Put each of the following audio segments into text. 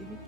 you.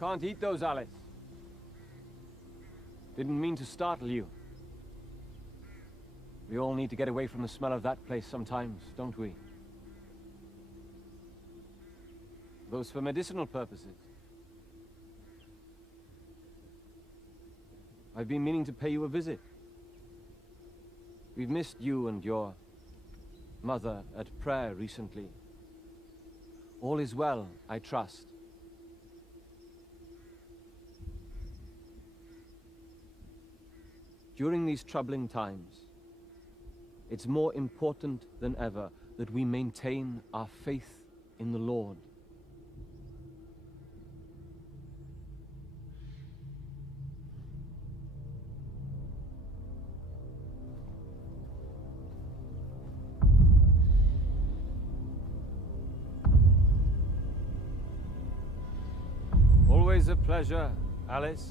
Can't eat those, Alice. Didn't mean to startle you. We all need to get away from the smell of that place sometimes, don't we? Those for medicinal purposes. I've been meaning to pay you a visit. We've missed you and your mother at prayer recently. All is well, I trust. During these troubling times, it's more important than ever that we maintain our faith in the Lord. Always a pleasure, Alice.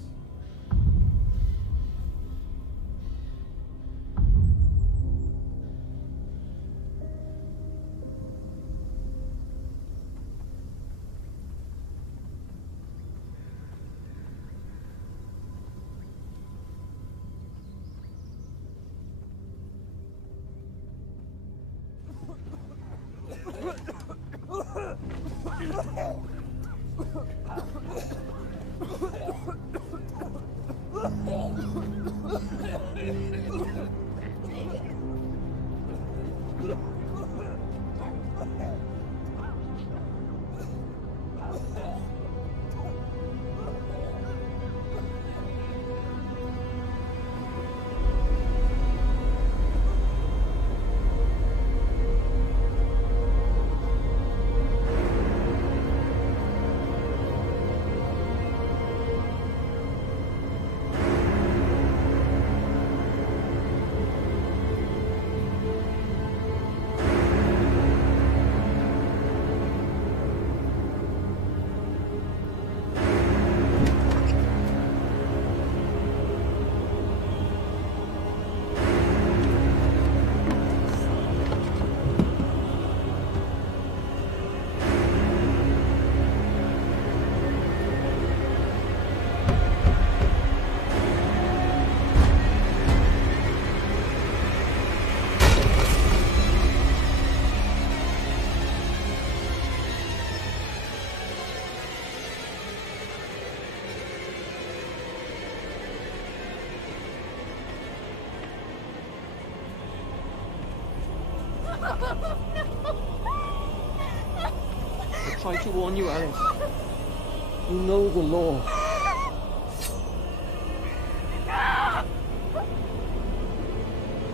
I tried to warn you, Alice. You know the law.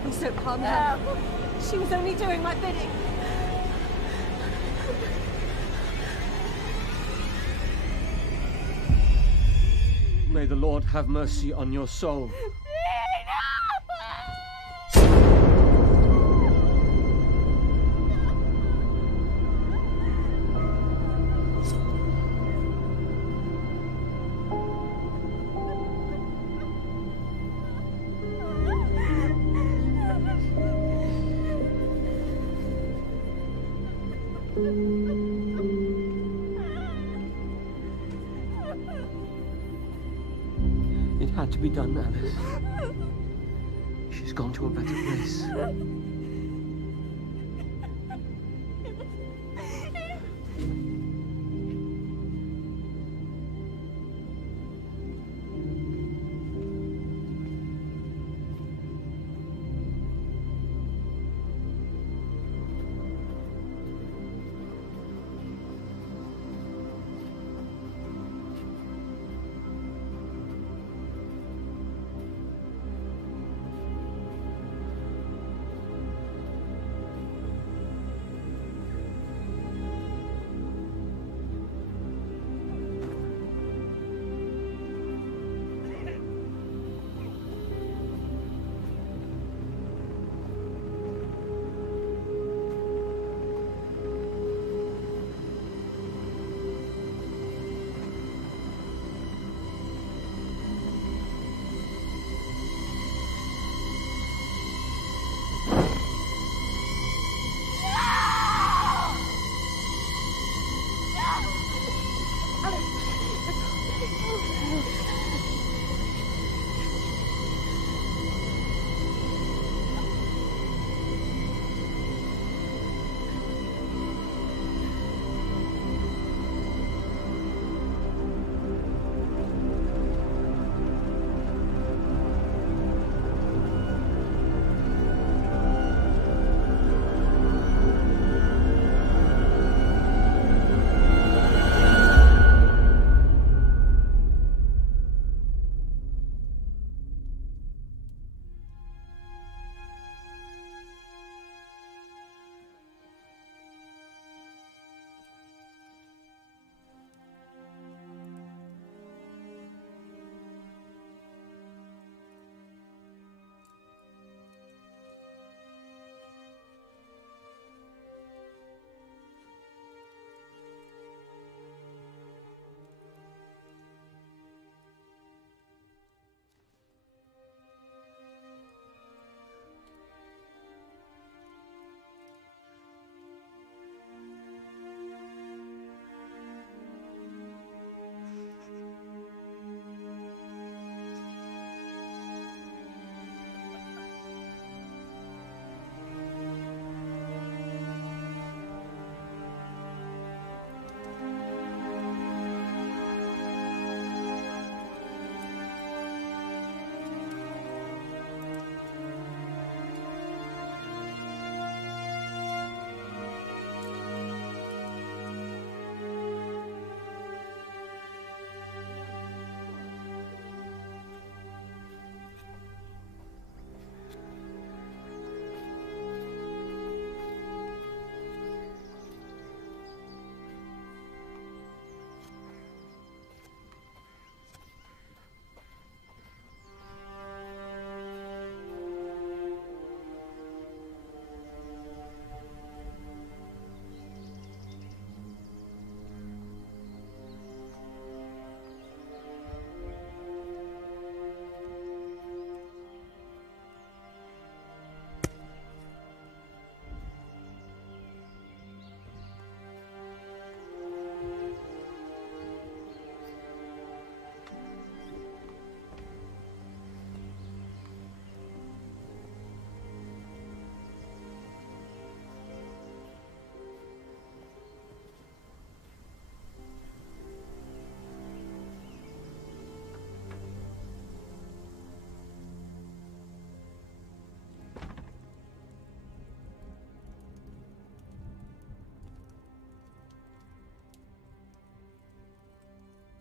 Please don't harm her. She was only doing my bidding. May the Lord have mercy on your soul. had to be done, Alice. She's gone to a better place.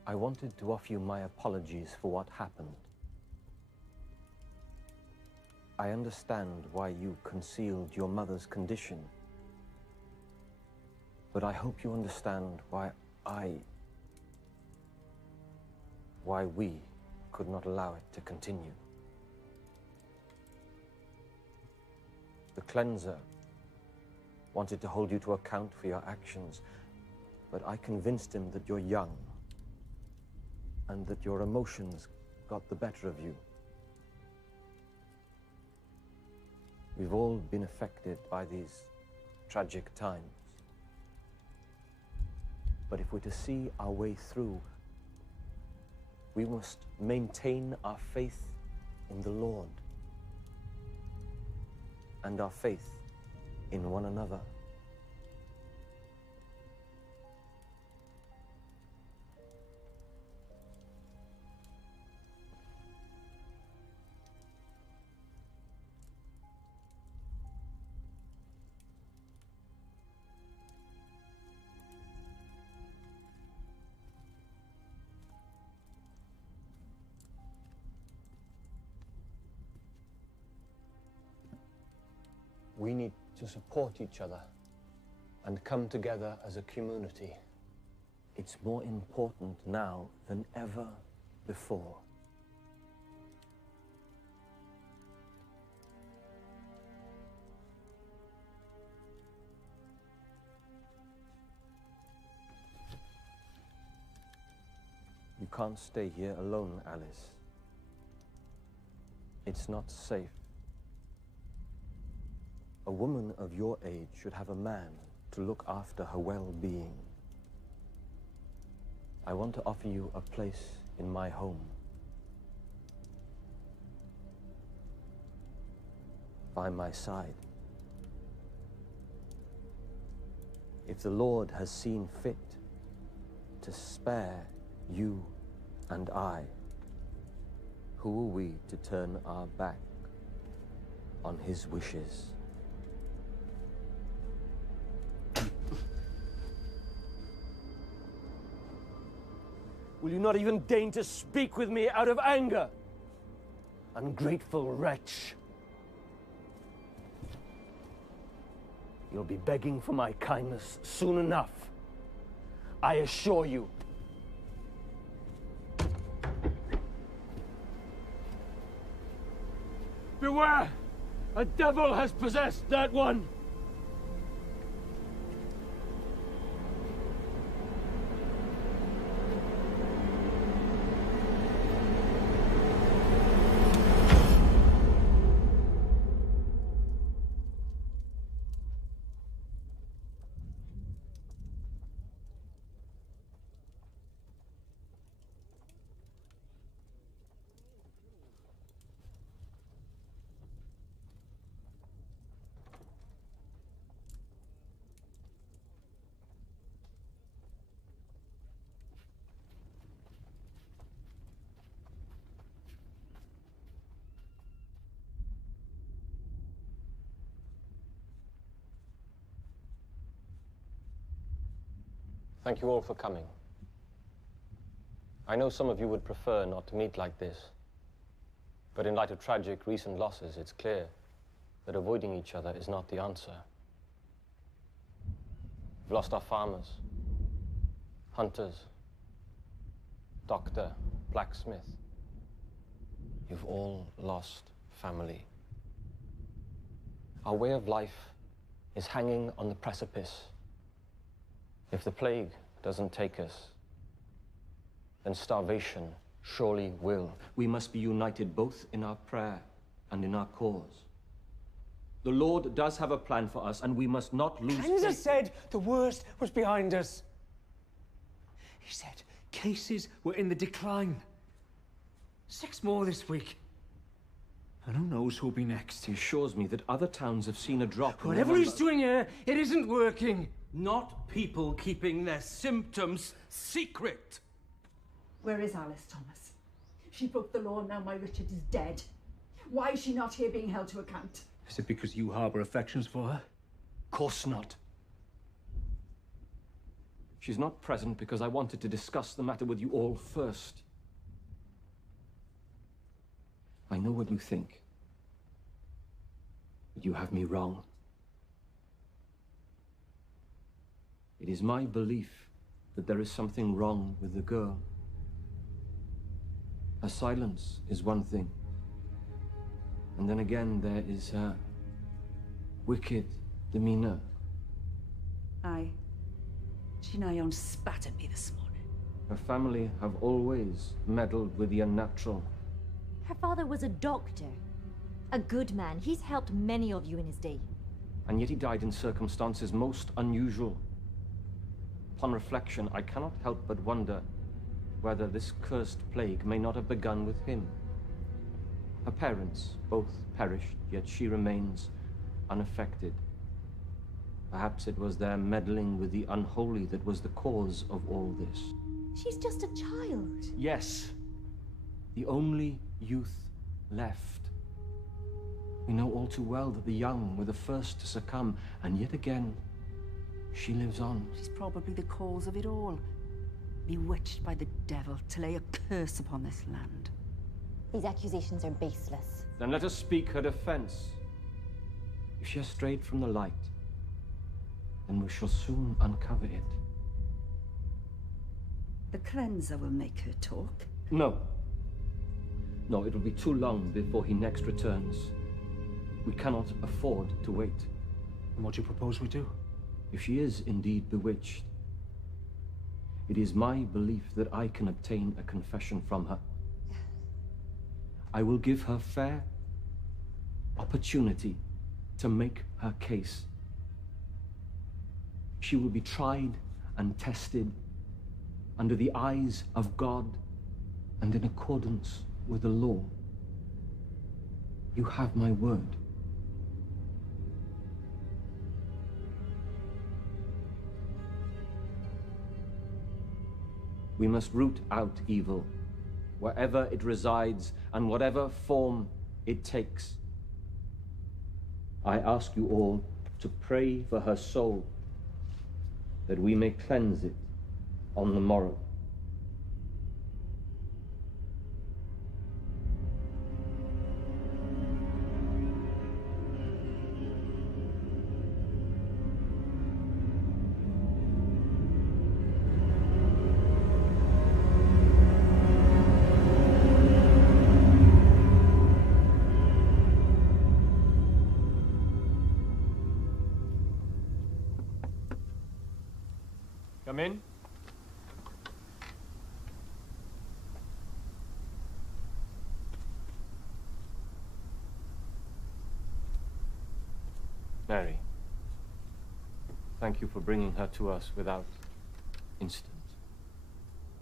I wanted to offer you my apologies for what happened. I understand why you concealed your mother's condition, but I hope you understand why we could not allow it to continue. The cleanser wanted to hold you to account for your actions, but I convinced him that you're young and that your emotions got the better of you. We've all been affected by these tragic times. But if we're to see our way through, We must maintain our faith in the Lord and our faith in one another. We need to support each other and come together as a community. It's more important now than ever before. You can't stay here alone, Alice. It's not safe. A woman of your age should have a man to look after her well-being. I want to offer you a place in my home. By my side. If the Lord has seen fit to spare you and I, who are we to turn our back on his wishes? Will you not even deign to speak with me out of anger? Ungrateful wretch. You'll be begging for my kindness soon enough, I assure you. Beware! A devil has possessed that one! Thank you all for coming. I know some of you would prefer not to meet like this, but in light of tragic recent losses, it's clear that avoiding each other is not the answer. We've lost our farmers, hunters, doctor, blacksmith. You've all lost family. Our way of life is hanging on the precipice. If the plague doesn't take us, then starvation surely will. We must be united both in our prayer and in our cause. The Lord does have a plan for us, and we must not lose faith. Cleanser said the worst was behind us. He said cases were in the decline. 6 more this week. And who knows who'll be next? He assures me that other towns have seen a drop in Whatever he's doing here, it isn't working. Not people keeping their symptoms secret. Where is Alice, Thomas? She broke the law, now my Richard is dead. Why is she not here being held to account? Is it because you harbour affections for her? Of course not. She's not present because I wanted to discuss the matter with you all first. I know what you think, but you have me wrong. It is my belief that there is something wrong with the girl. Her silence is one thing, and then again there is her wicked demeanor. Aye. She nigh on spat at me this morning. Her family have always meddled with the unnatural. Her father was a doctor. A good man. He's helped many of you in his day. And yet he died in circumstances most unusual. Upon reflection, I cannot help but wonder whether this cursed plague may not have begun with him. Her parents both perished, yet she remains unaffected. Perhaps it was their meddling with the unholy that was the cause of all this. She's just a child. Yes, the only youth left. We know all too well that the young were the first to succumb, and yet again, she lives on. She's probably the cause of it all. Bewitched by the devil to lay a curse upon this land. These accusations are baseless. Then let us speak her defense. If she has strayed from the light, then we shall soon uncover it. The cleanser will make her talk. No. No, it will be too long before he next returns. We cannot afford to wait. And what do you propose we do? If she is indeed bewitched, it is my belief that I can obtain a confession from her. I will give her fair opportunity to make her case. She will be tried and tested under the eyes of God and in accordance with the law. You have my word. We must root out evil, wherever it resides and whatever form it takes. I ask you all to pray for her soul, that we may cleanse it on the morrow. Come in. Mary, thank you for bringing her to us without incident.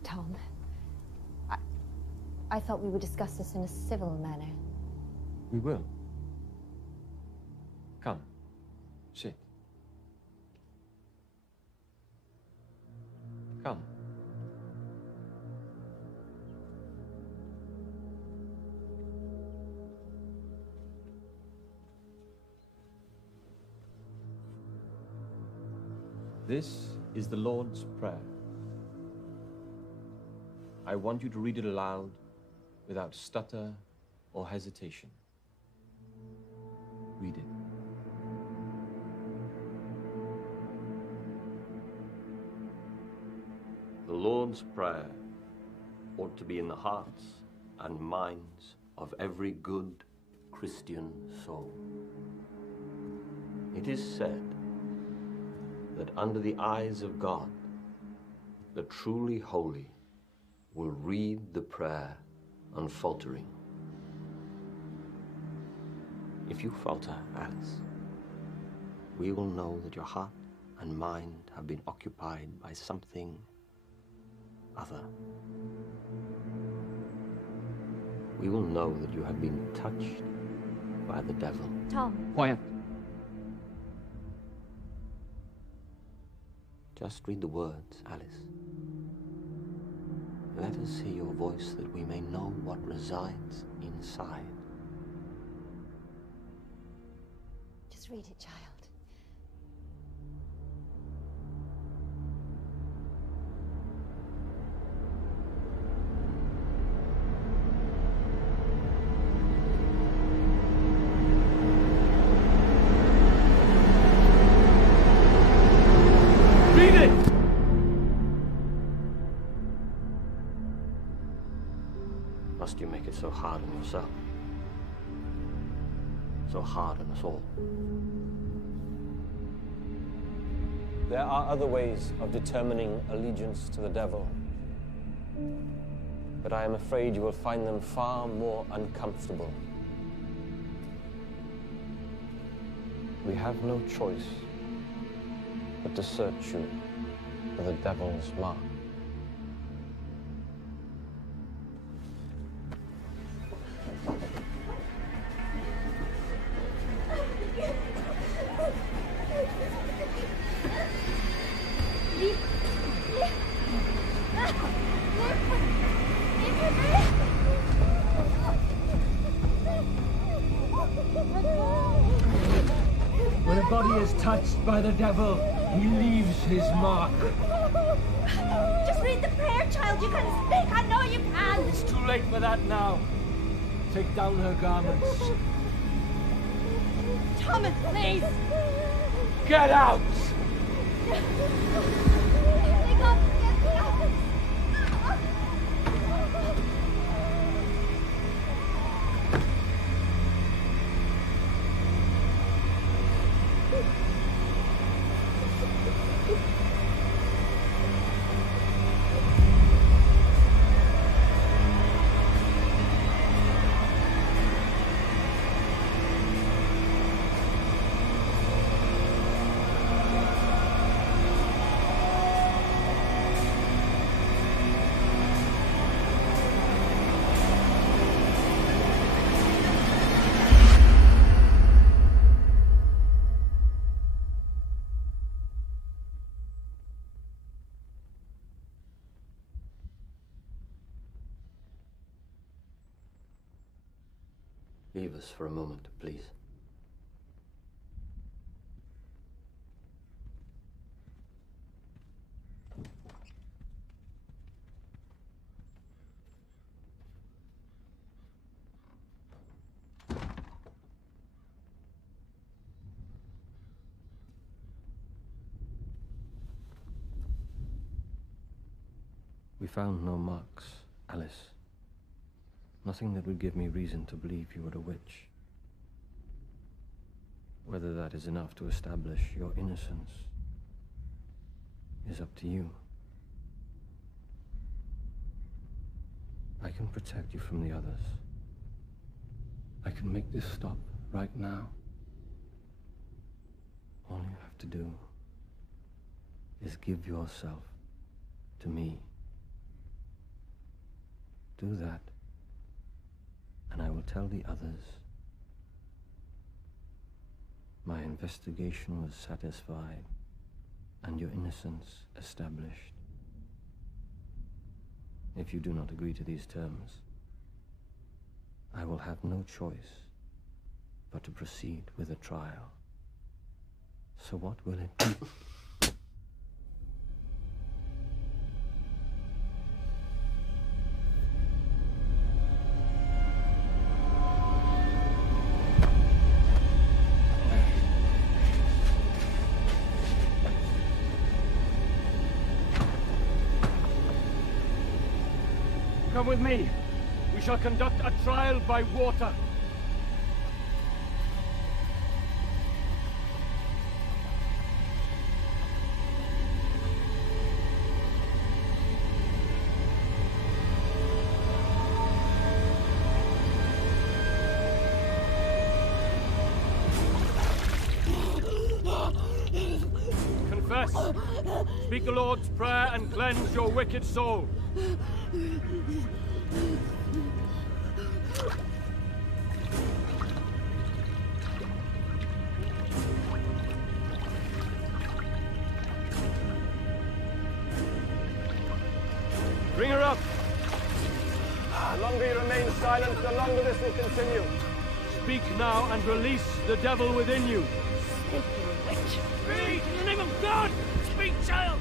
Tom, I thought we would discuss this in a civil manner. We will. Come, sit. Come. This is the Lord's Prayer. I want you to read it aloud without stutter or hesitation. Read it. The Lord's Prayer ought to be in the hearts and minds of every good Christian soul. It is said that under the eyes of God, the truly holy will read the prayer unfaltering. If you falter, Alice, we will know that your heart and mind have been occupied by something other. We will know that you have been touched by the devil. Tom. Quiet. Just read the words, Alice. Let us hear your voice that we may know what resides inside. Just read it, child. Must you make it so hard on yourself? So hard on us all? There are other ways of determining allegiance to the devil, but I am afraid you will find them far more uncomfortable. We have no choice but to search you for the devil's mark. is touched by the devil, he leaves his mark. Just read the prayer, child. You can speak. I know you can. It's too late for that now. Take down her garments. Thomas, please. Get out! Take off. Get out. Leave us for a moment, please. We found no marks, Alice. Nothing that would give me reason to believe you were a witch. Whether that is enough to establish your innocence is up to you. I can protect you from the others. I can make this stop right now. All you have to do is give yourself to me. Do that, and I will tell the others. My investigation was satisfied, and your innocence established. If you do not agree to these terms, I will have no choice but to proceed with a trial. So what will it be? Come with me. We shall conduct a trial by water. Confess. Speak the Lord's Prayer and cleanse your wicked soul. Bring her up. The longer you remain silent, the longer this will continue. Speak now and release the devil within you. Speak, you witch. Speak in the name of God! Speak, child!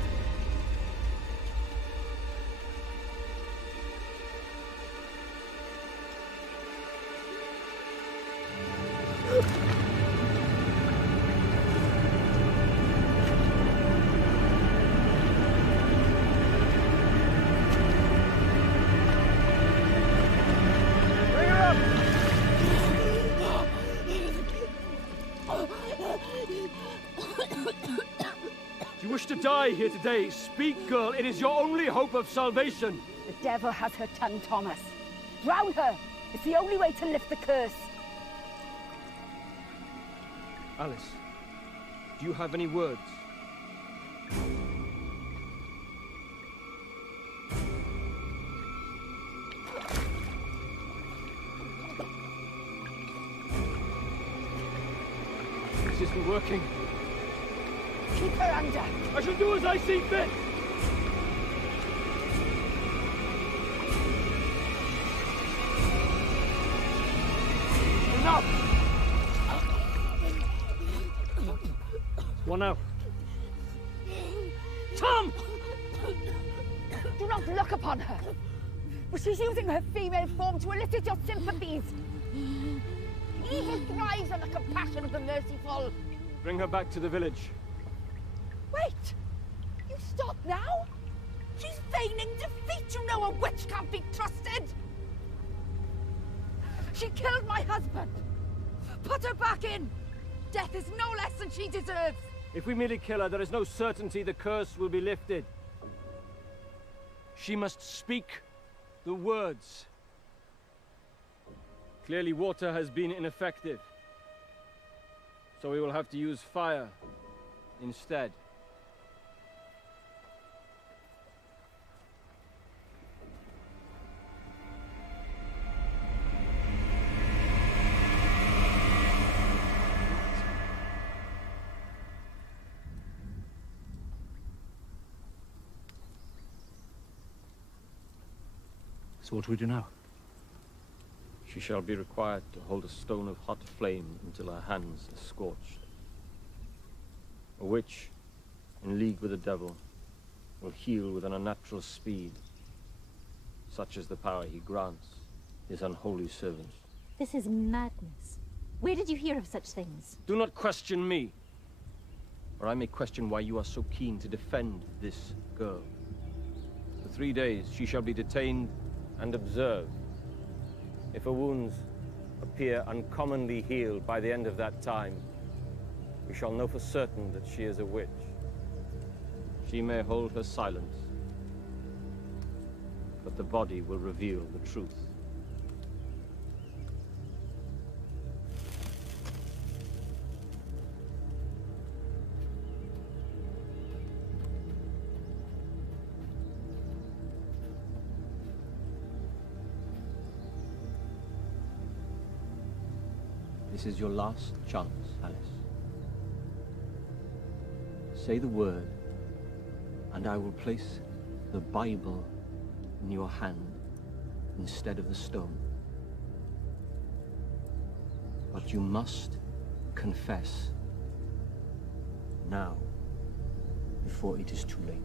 You wish to die here today? Speak, girl. It is your only hope of salvation. The devil has her tongue, Thomas. Drown her. It's the only way to lift the curse. Alice, do you have any words? This isn't working. Keep her under. I shall do as I see fit. Enough! What now? Tom! Do not look upon her. But she's using her female form to elicit your sympathies. Evil thrives on the compassion of the merciful. Bring her back to the village. Wait! You stop now? She's feigning defeat. You know a witch can't be trusted. She killed my husband. Put her back in. Death is no less than she deserves. If we merely kill her, there is no certainty the curse will be lifted. She must speak the words. Clearly, water has been ineffective. So we will have to use fire instead. So what do we do now? She shall be required to hold a stone of hot flame until her hands are scorched. A witch, in league with the devil, will heal with an unnatural speed, such as the power he grants his unholy servants. This is madness. Where did you hear of such things? Do not question me, or I may question why you are so keen to defend this girl. For 3 days she shall be detained and observed. If her wounds appear uncommonly healed by the end of that time, we shall know for certain that she is a witch. She may hold her silence, but the body will reveal the truth. This is your last chance, Alice. Say the word, and I will place the Bible in your hand instead of the stone. But you must confess now, before it is too late.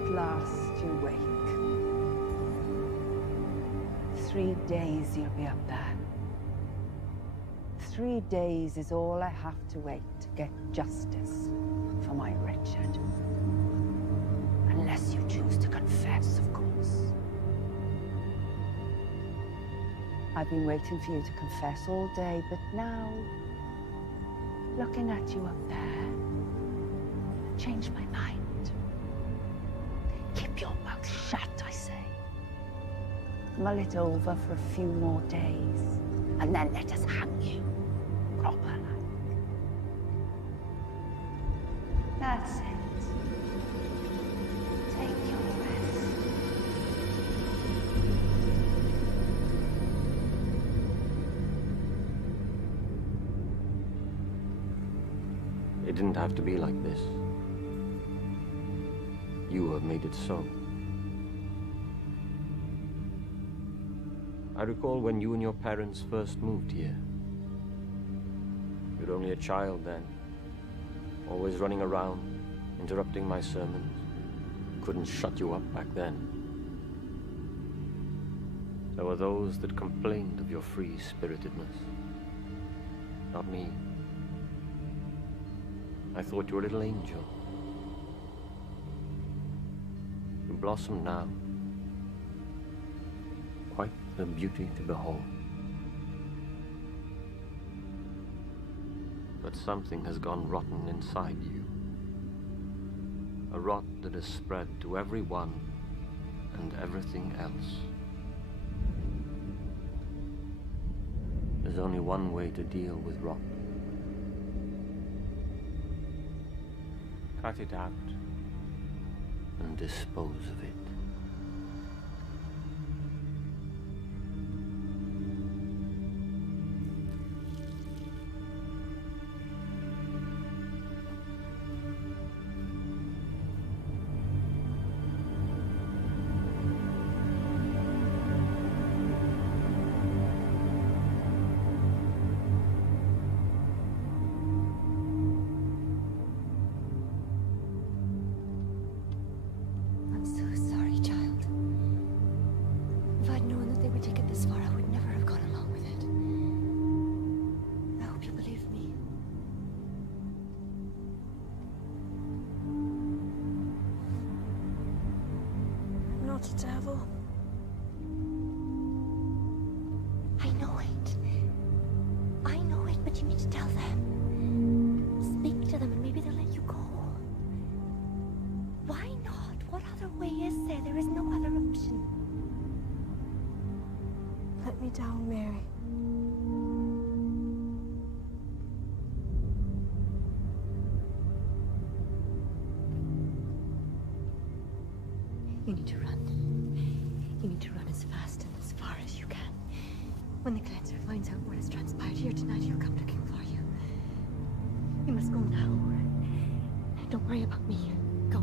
At last you wake. 3 days you'll be up there. 3 days is all I have to wait to get justice for my Richard. Unless you choose to confess, of course. I've been waiting for you to confess all day, but now, looking at you up there, I've changed my mind. Keep your mouth shut, I say. Mull it over for a few more days, and then let us hang you, proper-like. That's it. Take your rest. It didn't have to be like this. You have made it so. I recall when you and your parents first moved here. You were only a child then, always running around, interrupting my sermons. Couldn't shut you up back then. There were those that complained of your free-spiritedness. Not me. I thought you were a little angel. You blossom now. Quite a beauty to behold. But something has gone rotten inside you. A rot that has spread to everyone and everything else. There's only one way to deal with rot. Cut it out and dispose of it. I'm so sorry, child. If I'd known that they would take it this far, I would never have gone along with it. I hope you believe me. I'm not a devil. I know it. I know it, but you need to tell them. Speak to them and maybe they'll let you go. Why not? What other way is there? There is no other option. Let me down, Mary. You need to run. You need to run as fast and as far as you can. When the cleanser finds out what has transpired here tonight, he'll come looking for you. You must go now. Don't worry about me. Go.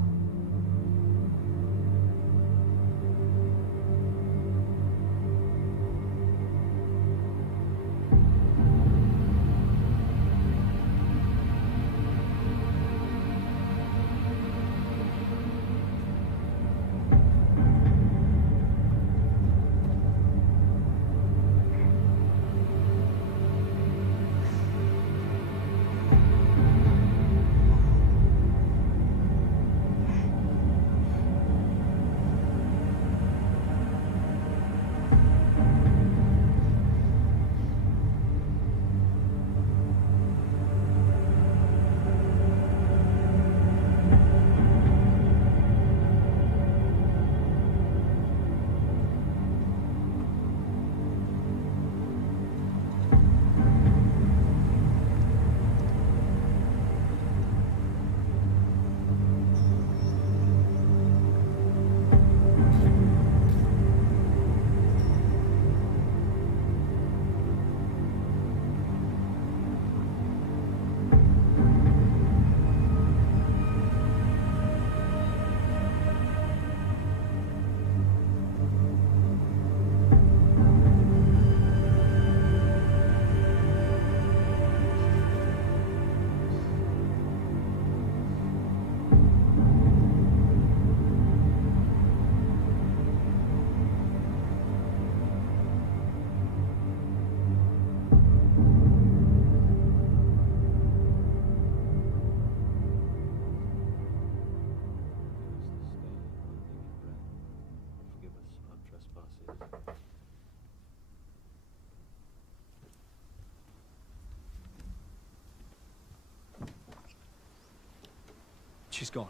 She's gone.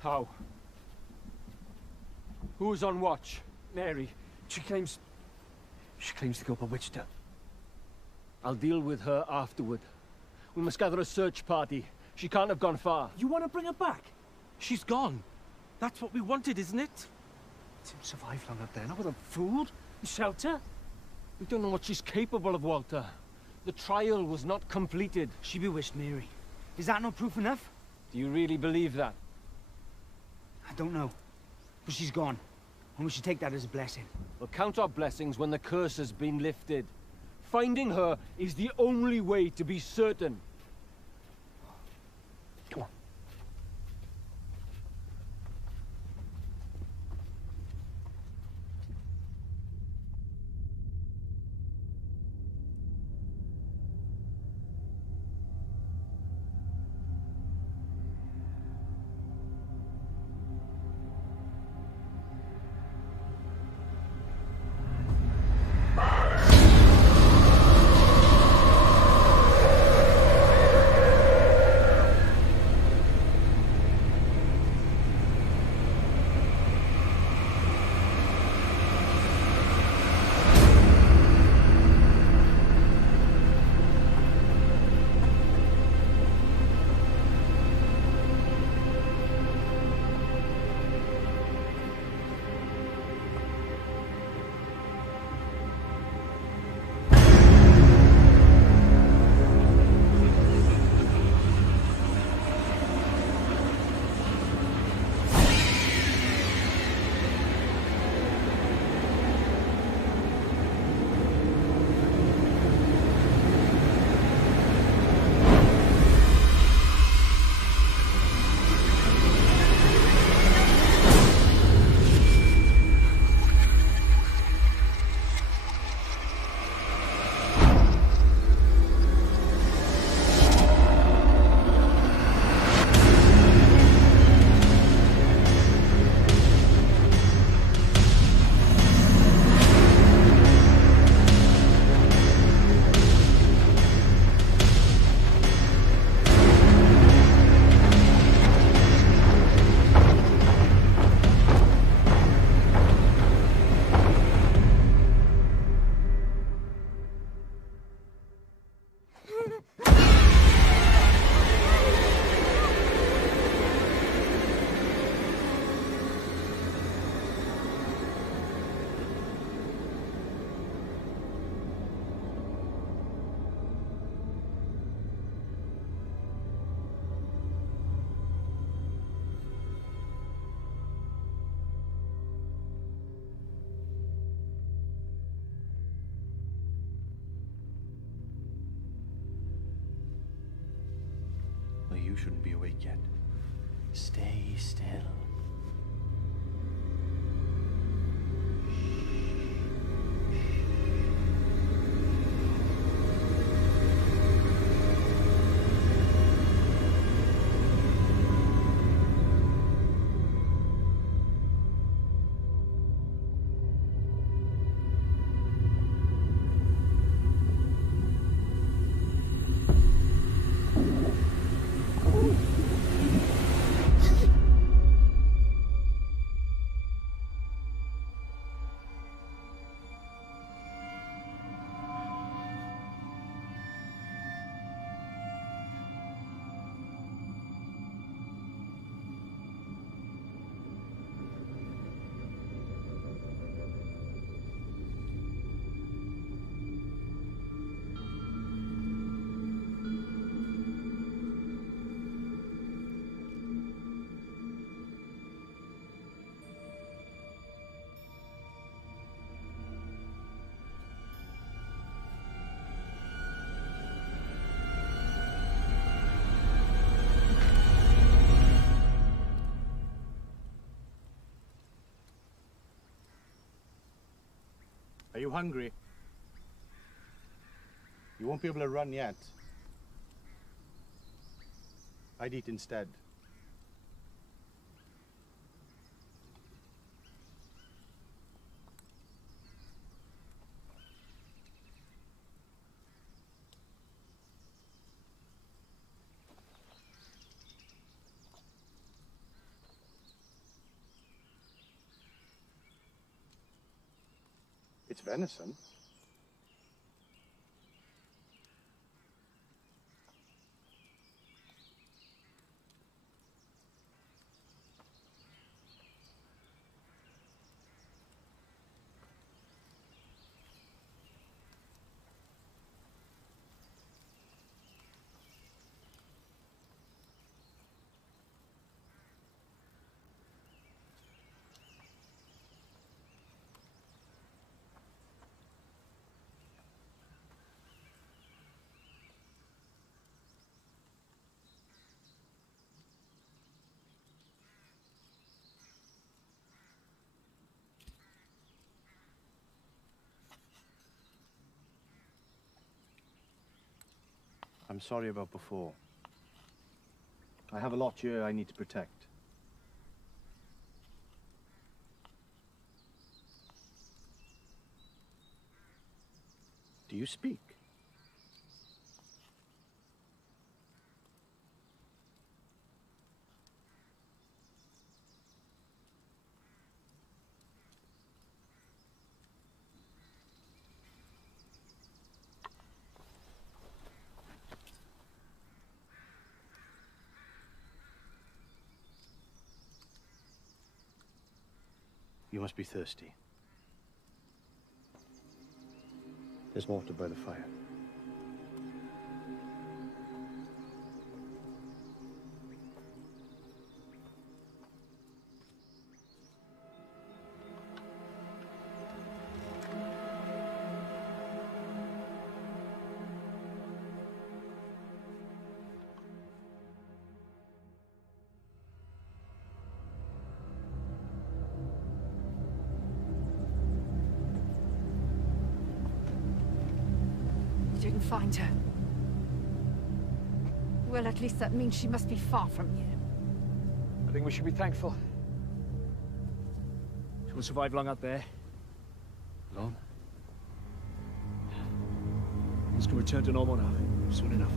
How? Who's on watch? Mary, she claims to go bewitched her. I'll deal with her afterward. We must gather a search party. She can't have gone far. You want to bring her back? She's gone. That's what we wanted, isn't it? Didn't survive long up there, not with a food and shelter. We don't know what she's capable of, Walter. The trial was not completed. She bewitched Mary. Is that not proof enough? Do you really believe that? I don't know. But she's gone. And we should take that as a blessing. We'll count our blessings when the curse has been lifted. Finding her is the only way to be certain. Come on. you shouldn't be awake yet. Stay still. Are you hungry? You won't be able to run yet. I'd eat instead. It's venison. I'm sorry about before. I have a lot here I need to protect. Do you speak? You must be thirsty. There's water by the fire. Didn't find her. Well, at least that means she must be far from here. I think we should be thankful. She won't survive long out there. Alone. Things can return to normal now, soon enough.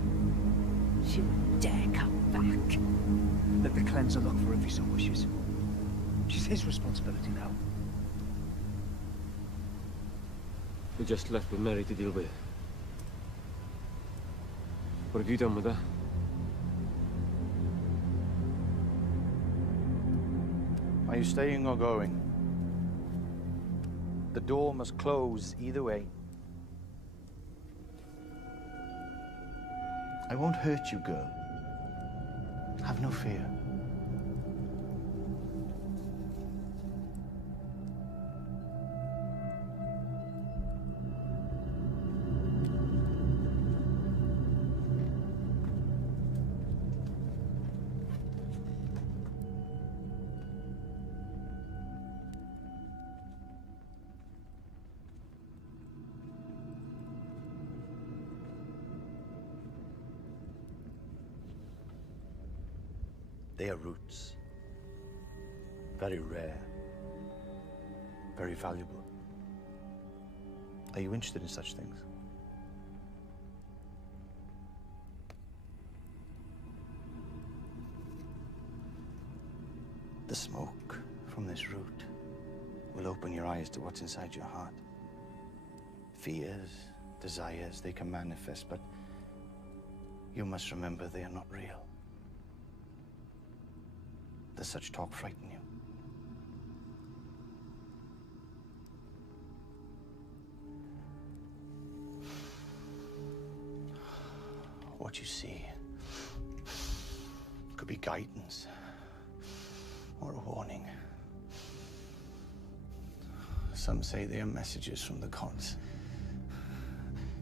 She wouldn't dare come back. Let the cleanser look for her if he so wishes. She's his responsibility now. We're just left with Mary to deal with. What have you done with her? Are you staying or going? The door must close either way. I won't hurt you, girl. Have no fear. They are roots. Very rare. Very valuable. Are you interested in such things? The smoke from this root will open your eyes to what's inside your heart. Fears, desires, they can manifest, but you must remember they are not real. Does such talk frighten you? What you see could be guidance or a warning. Some say they are messages from the gods.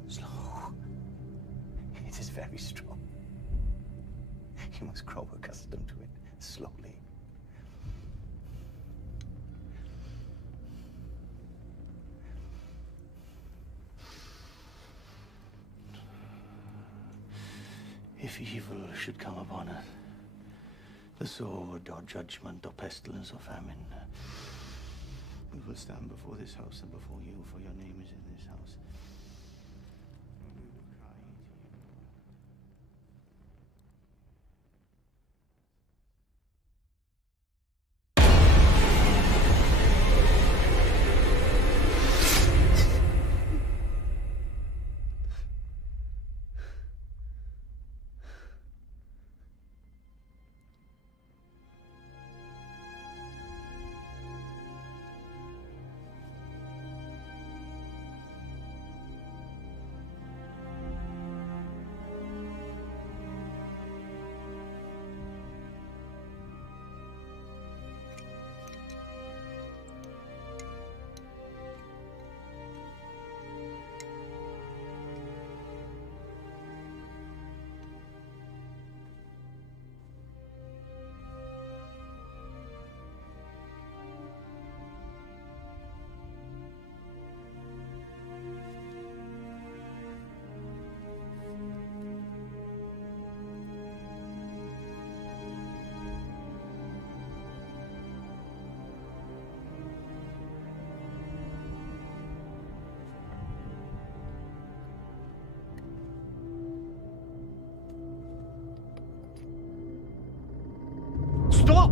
Slow. It is very strong. You must grow accustomed to it slowly. If evil should come upon us, the sword or judgment or pestilence or famine, we will stand before this house and before you, for your name is in this house. And we will cry to you. Stop!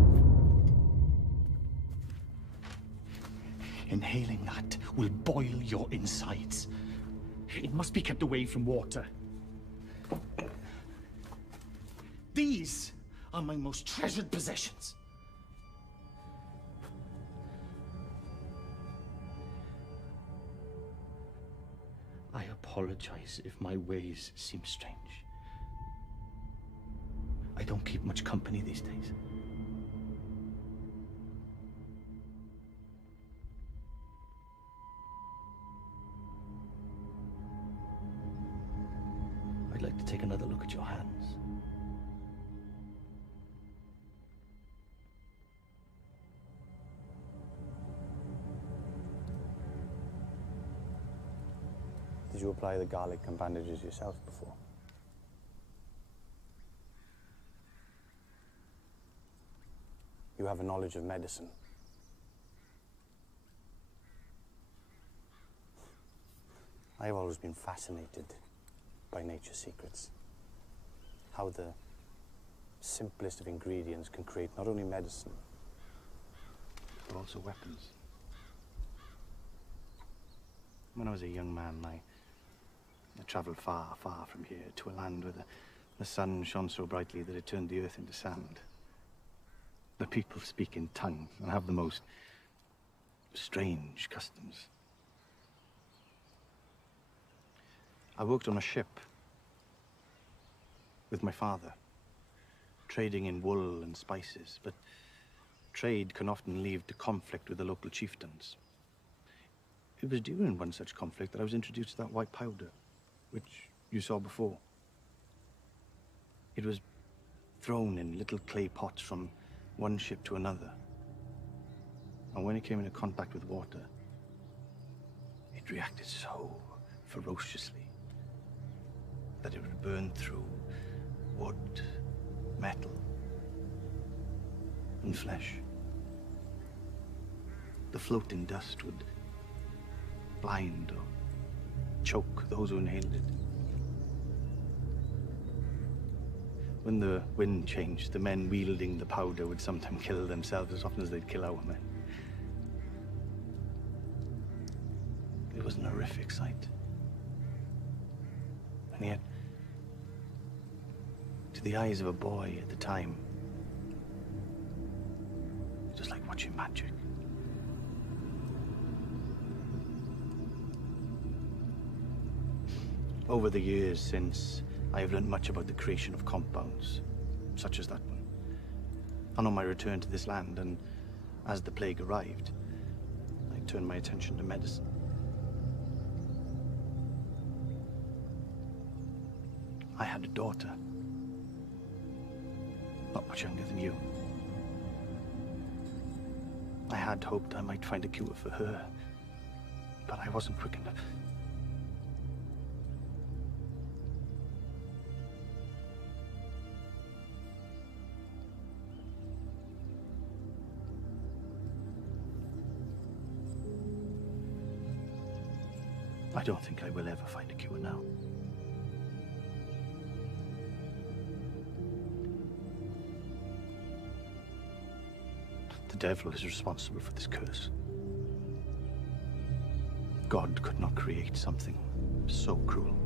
Inhaling that will boil your insides. It must be kept away from water. These are my most treasured possessions. I apologize if my ways seem strange. I don't keep much company these days. I'd like to take another look at your hands. Did you apply the garlic and bandages yourself before? You have a knowledge of medicine. I have always been fascinated by nature's secrets. How the simplest of ingredients can create not only medicine, but also weapons. When I was a young man, I traveled far, far from here to a land where the sun shone so brightly that it turned the earth into sand. The people speak in tongues and have the most strange customs. I worked on a ship with my father, trading in wool and spices, but trade can often lead to conflict with the local chieftains. It was during one such conflict that I was introduced to that white powder, which you saw before. It was thrown in little clay pots from one ship to another. And when it came into contact with water, it reacted so ferociously that it would burn through wood, metal, and flesh. The floating dust would blind or choke those who inhaled it. When the wind changed, the men wielding the powder would sometimes kill themselves as often as they'd kill our men. It was an horrific sight. And yet, to the eyes of a boy at the time, it was like watching magic. Over the years since, I have learned much about the creation of compounds, such as that one. And on my return to this land, and as the plague arrived, I turned my attention to medicine. I had a daughter, not much younger than you. I had hoped I might find a cure for her, but I wasn't quick enough. I don't think I will ever find a cure now. The devil is responsible for this curse. God could not create something so cruel.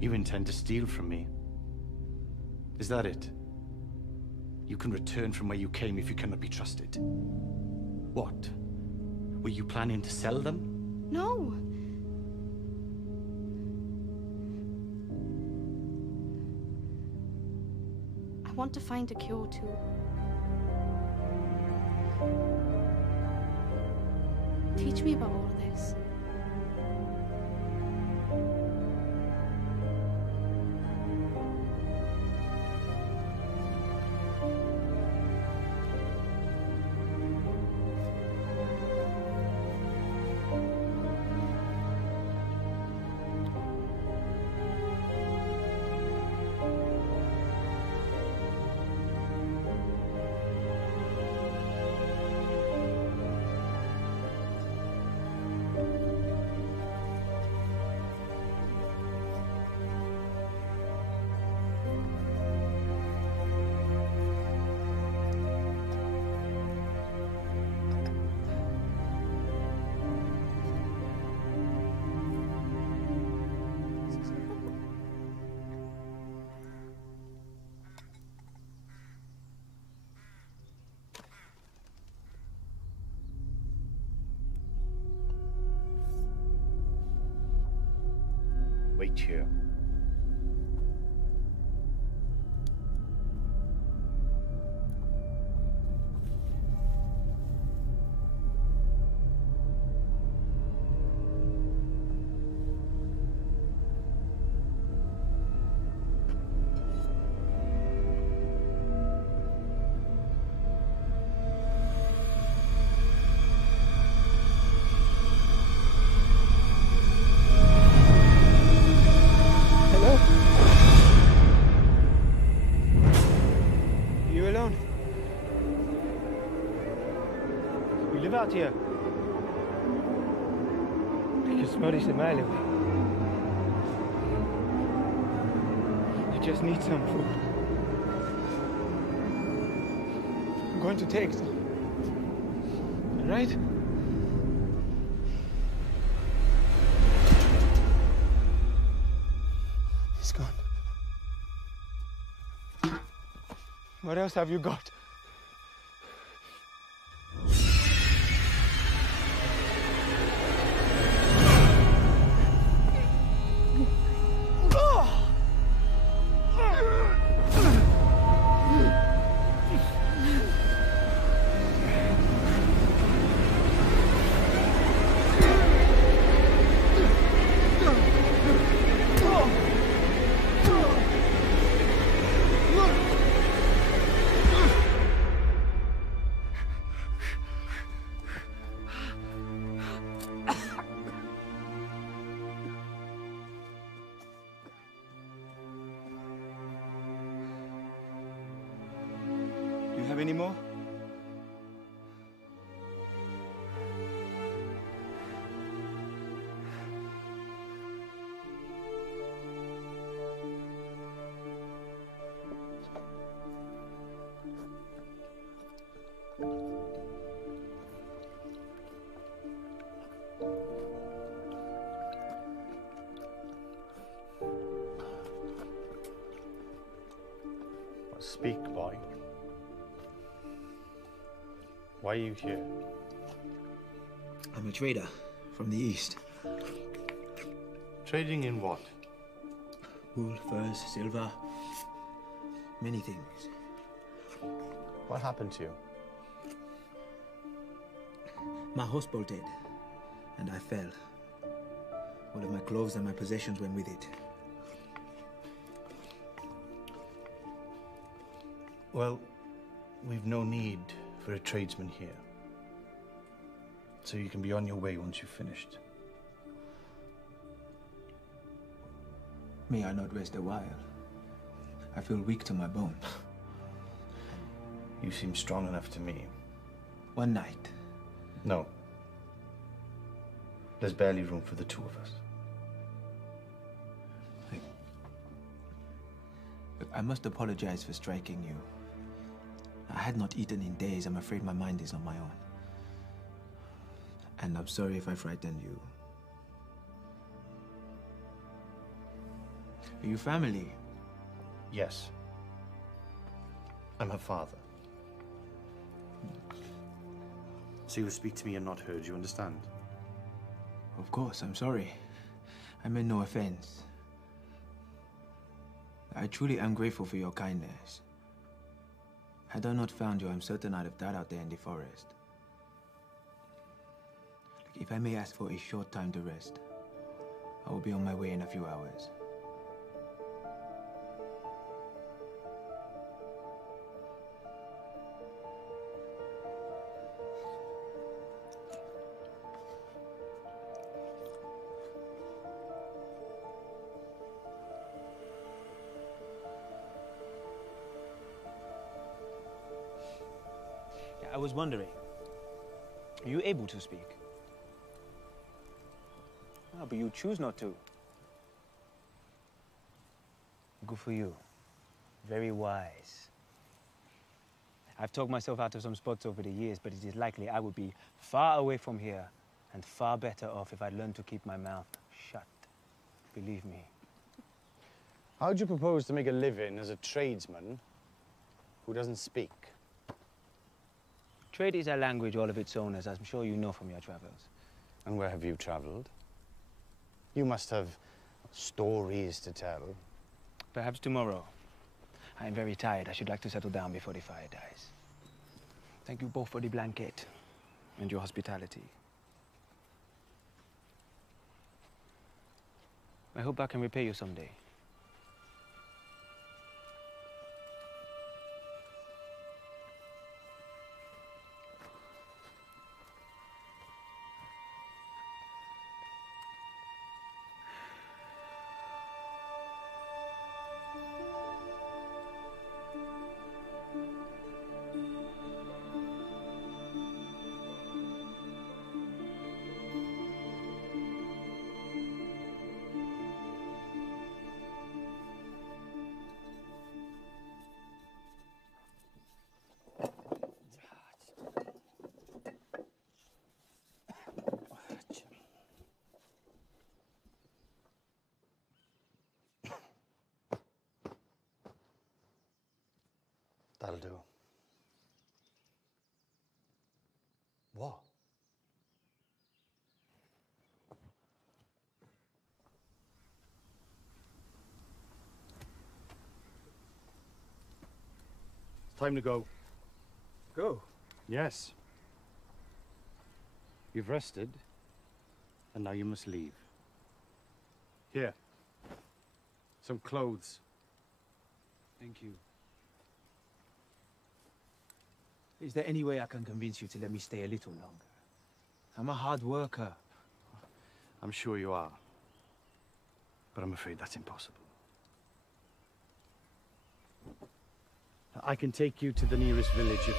You intend to steal from me? Is that it? You can return from where you came if you cannot be trusted. What? Were you planning to sell them? No. I want to find a cure too. Teach me about all of this. Wait here. out here. I can smell this a mile away. I just need some food. I'm going to take some. All right? He's gone. What else have you got? Do you have any more? Speak, boy. Why are you here? I'm a trader from the east. Trading in what? Wool, furs, silver, many things. What happened to you? My horse bolted, and I fell. All of my clothes and my possessions went with it. Well, we've no need for a tradesman here. So you can be on your way once you've finished. May I not rest a while? I feel weak to my bone. You seem strong enough to me. One night. No. There's barely room for the two of us. Look, I must apologize for striking you. I had not eaten in days. I'm afraid my mind is on my own. And I'm sorry if I frightened you. Are you family? Yes. I'm her father. So you will speak to me and not heard, you understand? Of course, I'm sorry. I meant no offense. I truly am grateful for your kindness. Had I not found you, I'm certain I'd have died out there in the forest. If I may ask for a short time to rest, I will be on my way in a few hours. I was wondering, are you able to speak? Ah, but you choose not to. Good for you. Very wise. I've talked myself out of some spots over the years, but it is likely I would be far away from here and far better off if I'd learned to keep my mouth shut. Believe me. How do you propose to make a living as a tradesman who doesn't speak? Trade is a language all of its own, as I'm sure you know from your travels. And where have you traveled? You must have stories to tell. Perhaps tomorrow. I am very tired. I should like to settle down before the fire dies. Thank you both for the blanket and your hospitality. I hope I can repay you someday. That'll do. What? It's time to go. Go? Yes. You've rested, and now you must leave. Here. Some clothes. Thank you. Is there any way I can convince you to let me stay a little longer? I'm a hard worker. I'm sure you are. But I'm afraid that's impossible. I can take you to the nearest village if...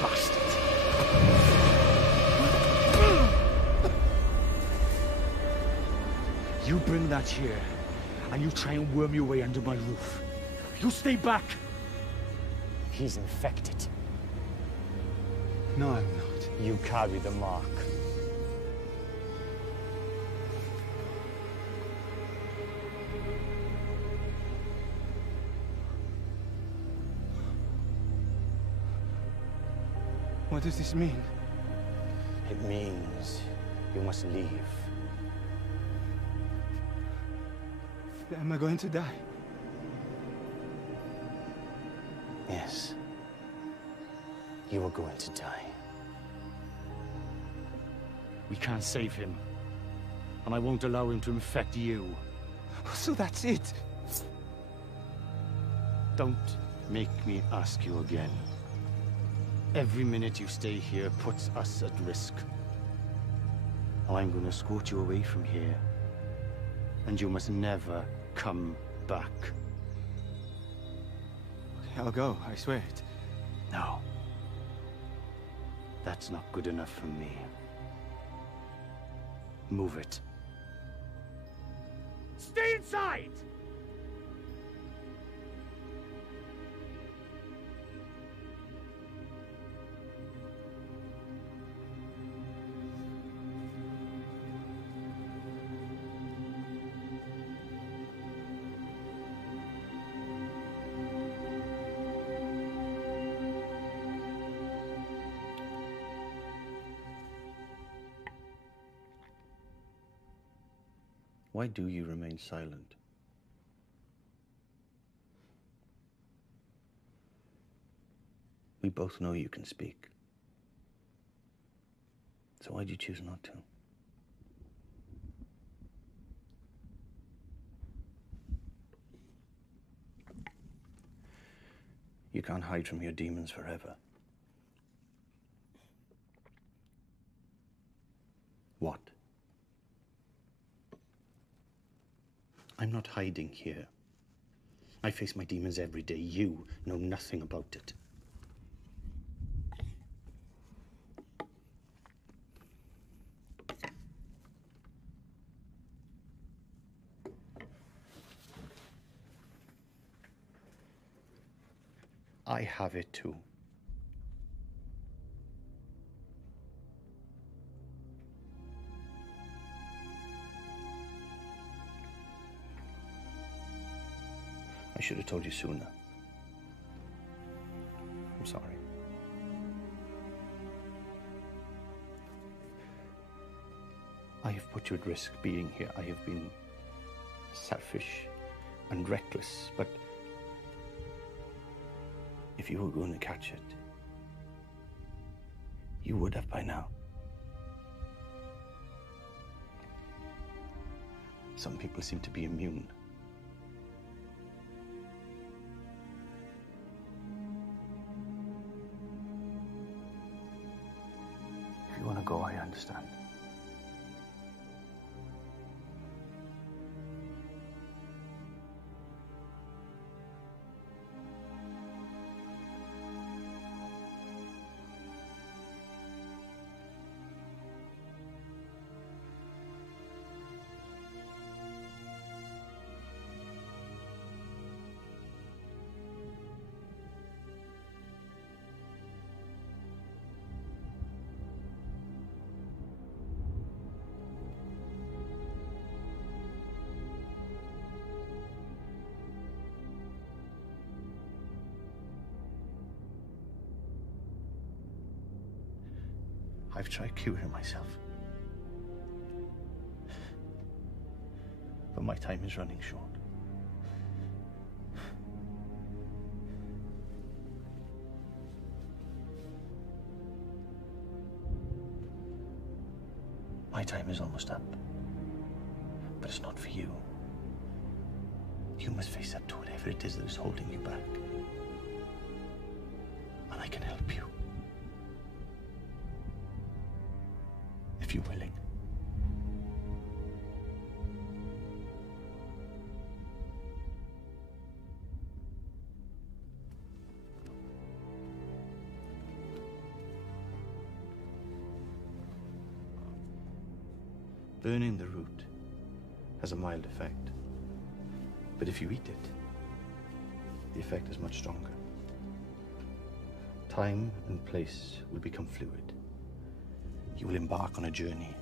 Bastard! You bring that here, and you try and worm your way under my roof. You stay back! He's infected. No, I'm not. You carry the mark. What does this mean? It means you must leave. Am I going to die? Yes. You are going to die. We can't save him. And I won't allow him to infect you. So that's it? Don't make me ask you again. Every minute you stay here puts us at risk. Now I'm going to escort you away from here. And you must never come back. I'll go, I swear it. No. That's not good enough for me. Move it. Stay inside! Why do you remain silent? We both know you can speak. So why do you choose not to? You can't hide from your demons forever. What? I'm not hiding here. I face my demons every day. You know nothing about it. I have it too. I should have told you sooner. I'm sorry. I have put you at risk being here. I have been selfish and reckless, but if you were going to catch it, you would have by now. Some people seem to be immune. If you want to go, I understand. I've tried curing myself. But my time is running short. My time is almost up. But it's not for you. You must face up to whatever it is that is holding you back. And I can help you. If you're willing. Burning the root has a mild effect. But if you eat it, the effect is much stronger. Time and place will become fluid. You will embark on a journey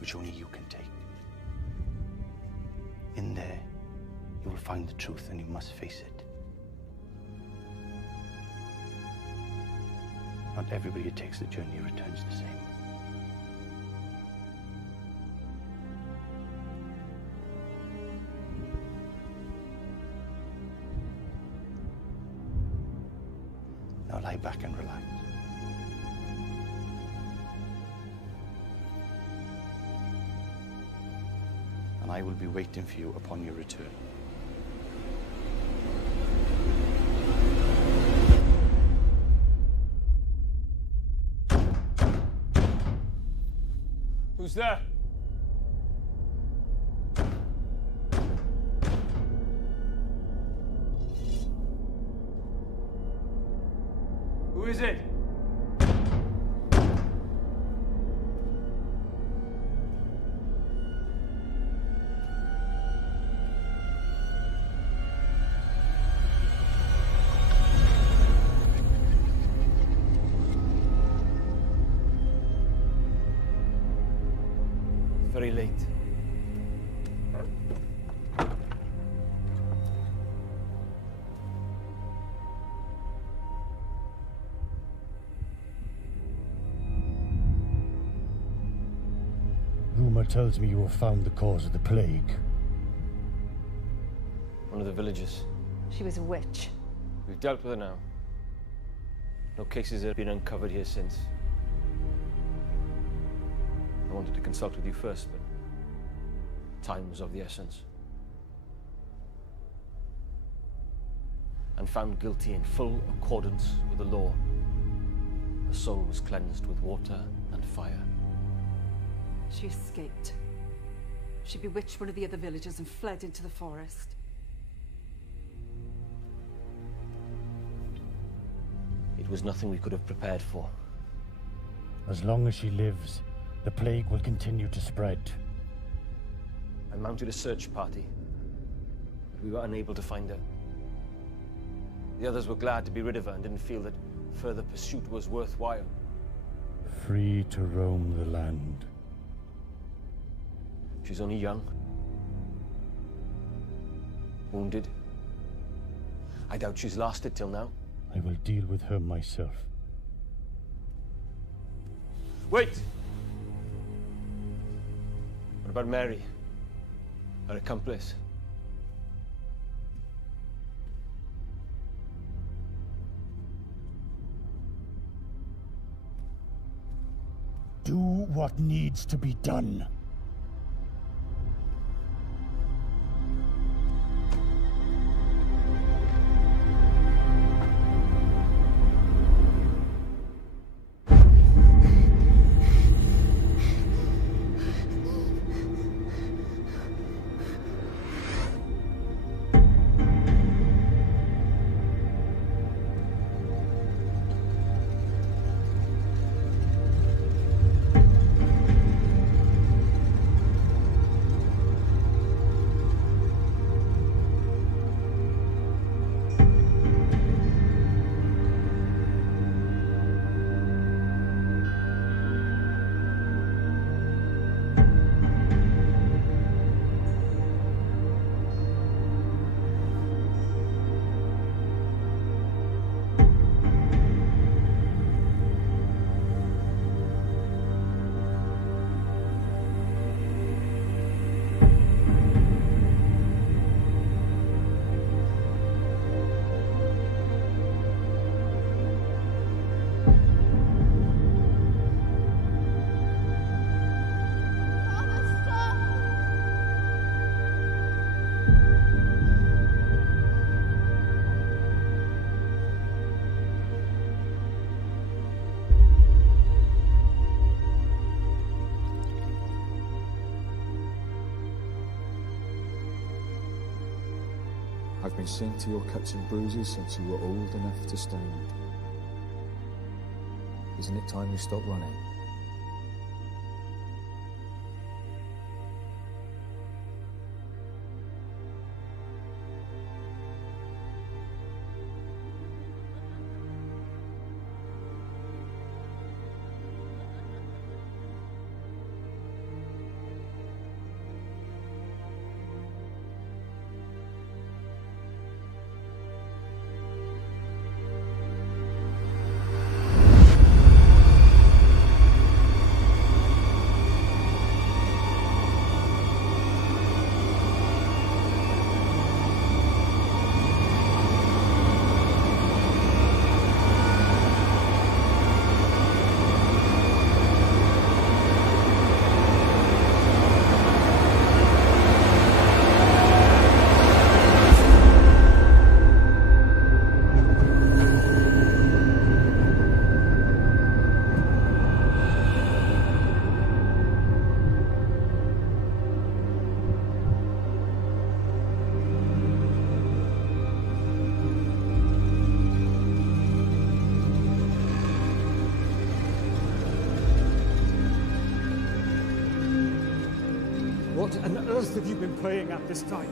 which only you can take. In there, you will find the truth and you must face it. Not everybody who takes the journey returns the same. Now lie back and relax. And I will be waiting for you upon your return. Who's there? Who is it? Very late. Rumor tells me you have found the cause of the plague. One of the villagers. She was a witch. We've dealt with her now. No cases have been uncovered here since. I wanted to consult with you first, but time was of the essence. And found guilty in full accordance with the law. Her soul was cleansed with water and fire. She escaped. She bewitched one of the other villagers and fled into the forest. It was nothing we could have prepared for. As long as she lives, the plague will continue to spread. I mounted a search party, but we were unable to find her. The others were glad to be rid of her and didn't feel that further pursuit was worthwhile. Free to roam the land. She's only young. Wounded. I doubt she's lasted till now. I will deal with her myself. Wait! What about Mary? Her accomplice? Do what needs to be done. nursing to your cuts and bruises since you were old enough to stand. Isn't it time you stopped running? What on earth have you been playing at this time?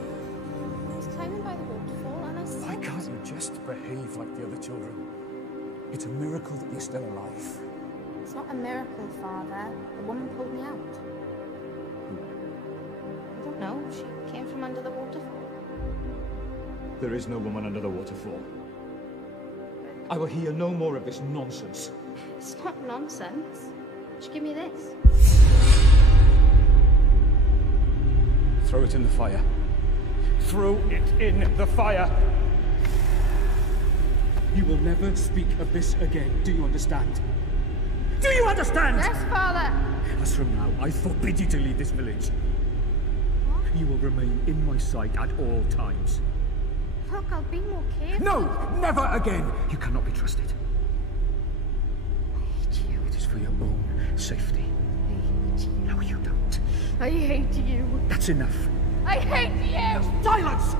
I was climbing by the waterfall and I saw... Why can't you just behave like the other children? It's a miracle that you're still alive. It's not a miracle, Father. The woman pulled me out. I don't know. She came from under the waterfall. There is no woman under the waterfall. I will hear no more of this nonsense. It's not nonsense. Just give me this. Throw it in the fire. Throw it in the fire! You will never speak of this again. Do you understand? Do you understand? Yes, Father! As from now, I forbid you to leave this village. What? You will remain in my sight at all times. Look, I'll be more careful. No! Never again! You cannot be trusted. I hate you. It is for your own safety. I hate you. No, you don't. I hate you. That's enough. I hate you! Silence!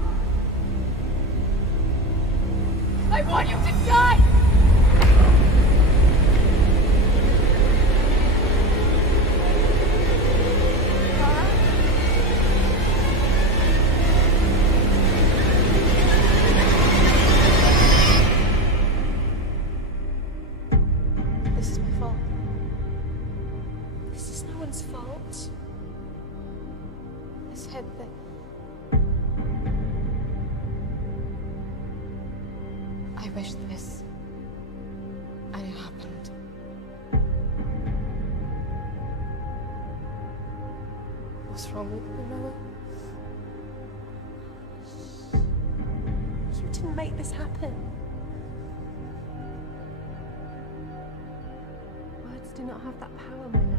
I want you to die! This is my fault. This is no one's fault. I said that... I wish this hadn't happened. What's wrong with you, Noah? You didn't make this happen. Words do not have that power, my love.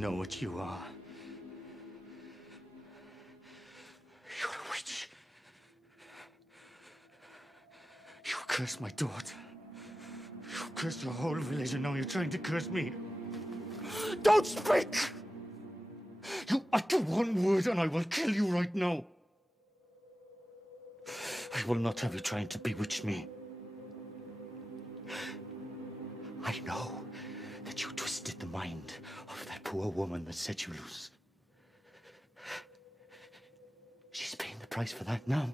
know what you are. You're a witch. You cursed my daughter. You cursed your whole village, and now you're trying to curse me. Don't speak! You utter one word and I will kill you right now. I will not have you trying to bewitch me. I know that you twisted the mind of that poor woman that set you loose. She's paying the price for that now.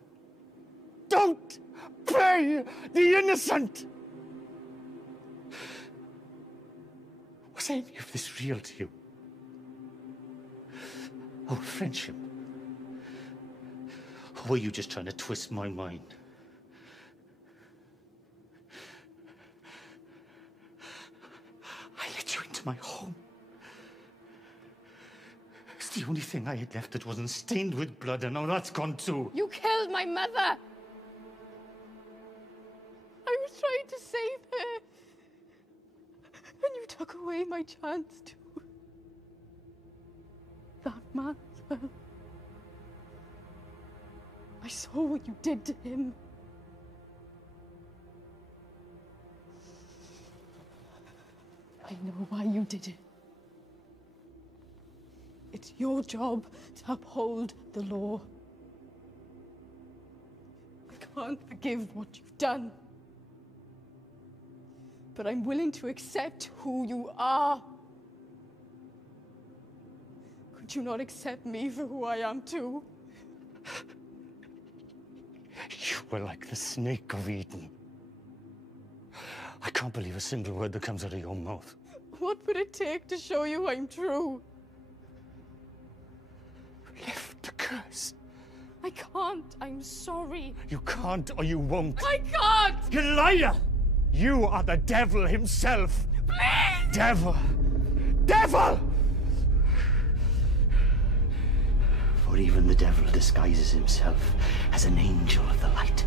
Don't pay the innocent! Was any of this real to you? Our friendship? Or were you just trying to twist my mind? I let you into my home. It's the only thing I had left that wasn't stained with blood, and now that's gone too. You killed my mother! I was trying to save her. And you took away my chance to. That man as well. I saw what you did to him. I know why you did it. It's your job to uphold the law. I can't forgive what you've done. But I'm willing to accept who you are. Could you not accept me for who I am too? You were like the snake of Eden. I can't believe a single word that comes out of your mouth. What would it take to show you I'm true? Lift the curse. I can't. I'm sorry. You can't or you won't. I can't! You liar! You are the devil himself. Please! Devil! Devil! For even the devil disguises himself as an angel of the light.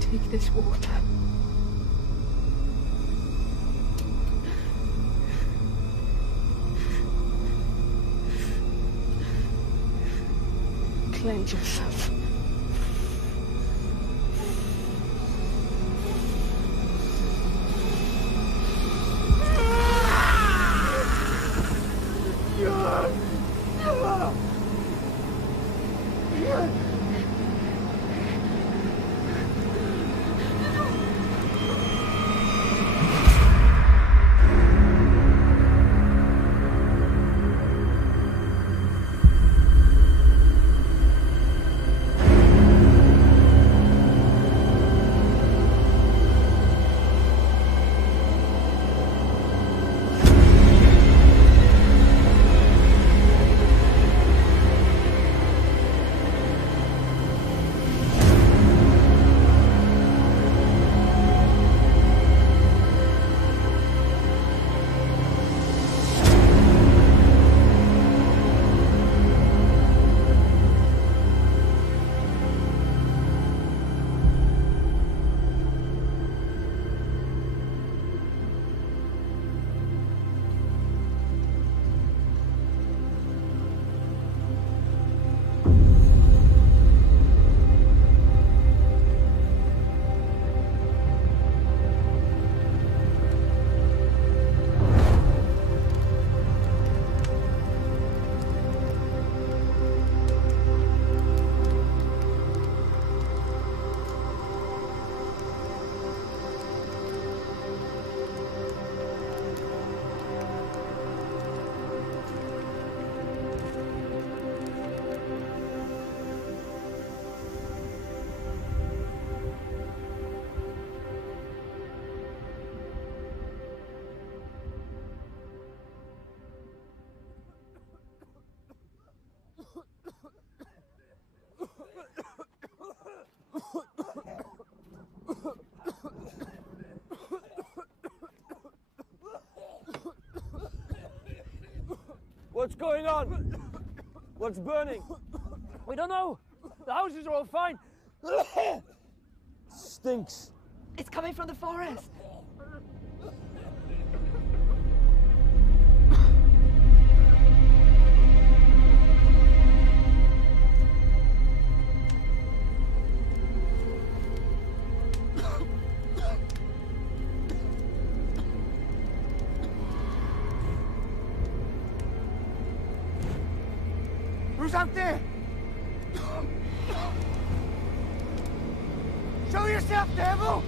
Take this water. Cleanse yourself. What's going on? What's burning? We don't know. The houses are all fine. Stinks. It's coming from the forest. Who's out there? Show yourself, devil!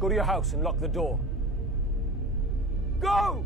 Go to your house and lock the door. Go!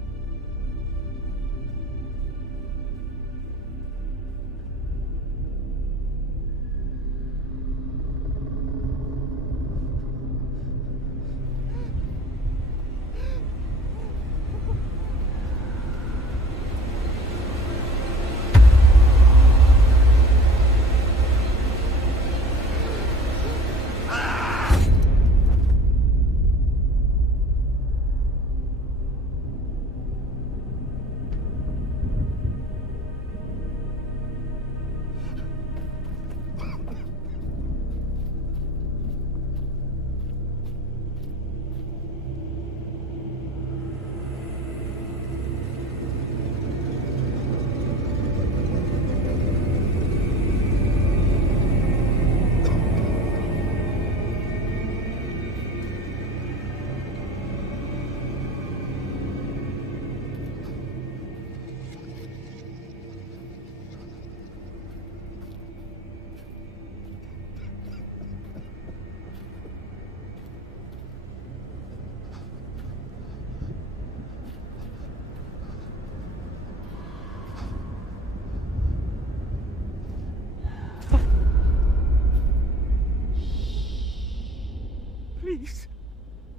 Please,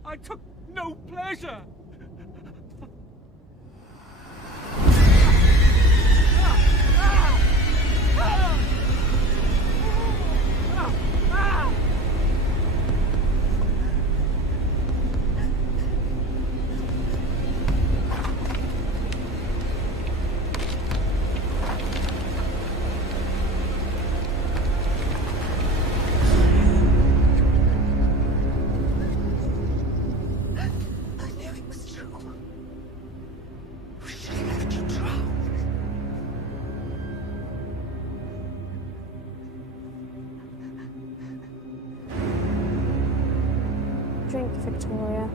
I took no pleasure. Drink, Victoria.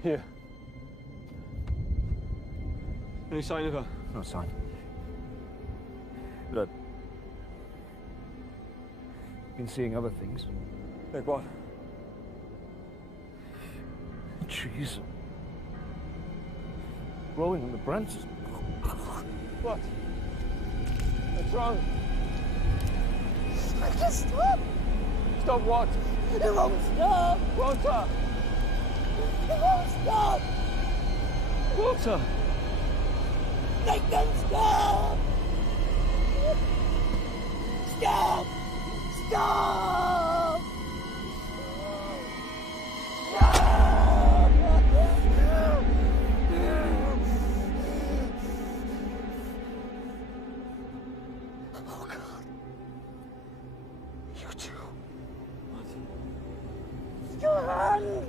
Here. Any sign of her? No sign. Blood. Been seeing other things. Like what? Trees. Growing in the branches. What? What's wrong? I can't stop! stop what? It won't stop! Walter! It won't stop! Walter! Make them stop! Stop! Stop! Oh God. You too. What? Your hand!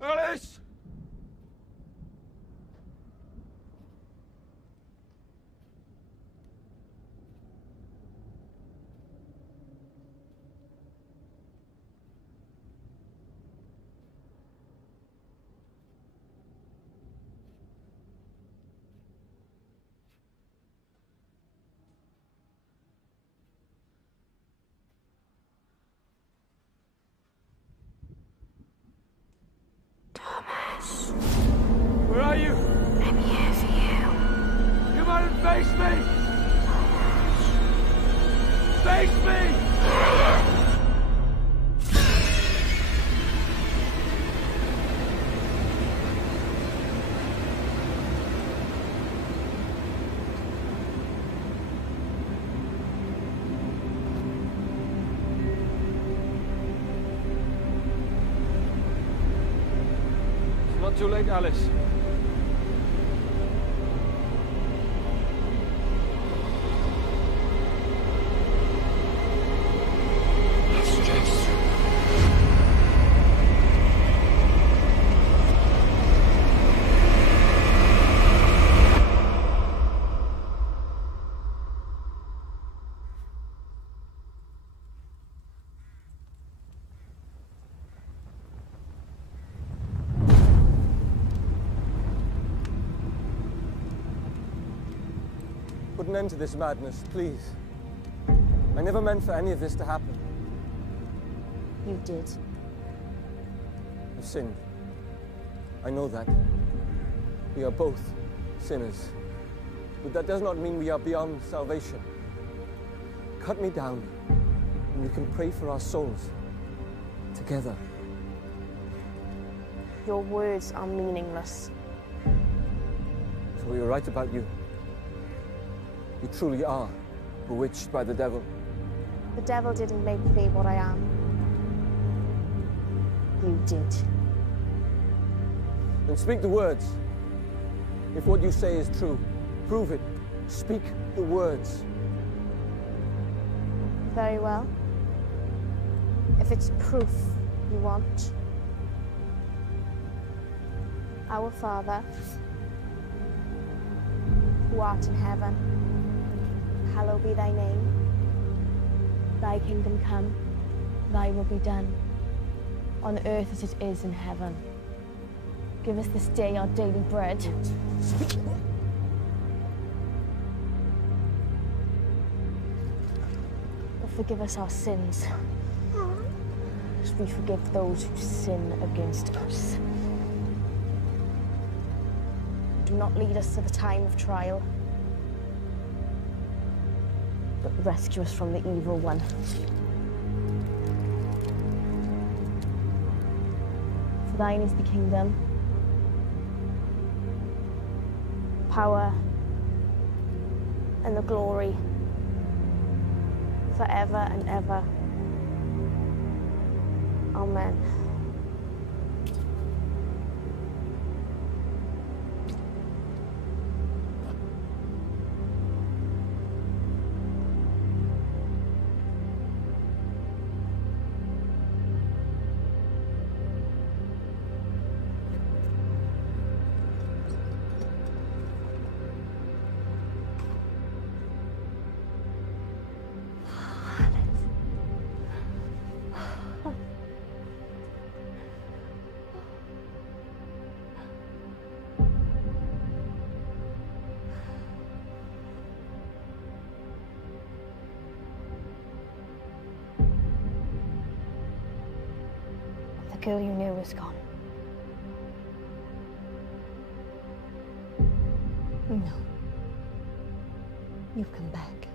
Alice! Where are you? I'm here for you. Come on and face me! Face me! It's not too late, Alice. Put an end to this madness, please. I never meant for any of this to happen. You did. I've sinned. I know that. We are both sinners. But that does not mean we are beyond salvation. Cut me down, and we can pray for our souls together. Your words are meaningless. So we were right about you. You truly are bewitched by the devil. The devil didn't make me what I am. You did. Then speak the words. If what you say is true, prove it. Speak the words. Very well. If it's proof you want. Our Father, who art in heaven, hallowed be thy name. Thy kingdom come, thy will be done, on earth as it is in heaven. Give us this day our daily bread. Forgive us our sins, as we forgive those who sin against us. Do not lead us to the time of trial, but rescue us from the evil one. For thine is the kingdom, power, and the glory, forever and ever. Amen. girl you knew was gone. No. You've come back.